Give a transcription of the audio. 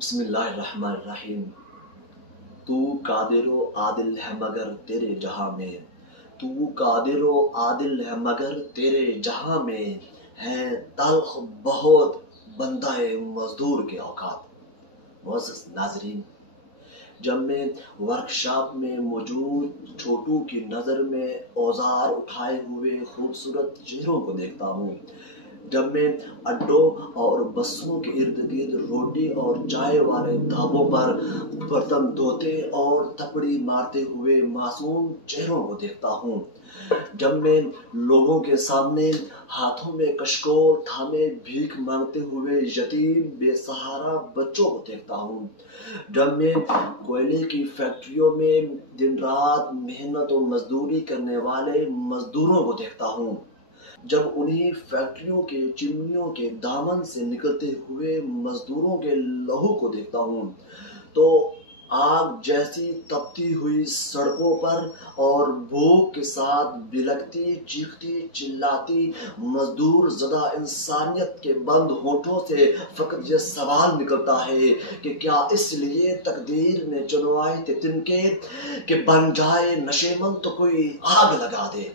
बिस्मिल्लाहिर्रहमानिर्रहीम। तू कादिर व आदिल है मगर तेरे जहां में, तू कादिर व आदिल है मगर तेरे जहां में है तल्ख बहुत बंदाए मजदूर के औकात। मोअज़्ज़ज़ नाज़रीन, जब मैं वर्कशॉप में मौजूद छोटू की नज़र में औजार उठाए हुए खूबसूरत चेहरों को देखता हूँ, जब मैं अड्डों और बसों के इर्द गिर्द रोटी और चाय वाले ढाबों पर बर्तन धोते और थपड़ी मारते हुए मासूम चेहरों को देखता हूँ, जब मैं लोगों के सामने हाथों में कशकोल थामे भीख मांगते हुए यतीम बेसहारा बच्चों को देखता हूँ, जब मैं कोयले की फैक्ट्रियों में दिन रात मेहनत और मजदूरी करने वाले मजदूरों को देखता हूँ, जब उन्हीं फैक्ट्रियों के चिमनियों के दामन से निकलते हुए मजदूरों के लहू को देखता हूँ, तो आग जैसी तपती हुई सड़कों पर और भूख के साथ बिलखती चीखती चिल्लाती मजदूर ज़दा इंसानियत के बंद होठों से फकत ये सवाल निकलता है कि क्या इसलिए तकदीर ने चुनवाए थे तिनके कि बन जाए नशेमंद तो कोई आग लगा दे।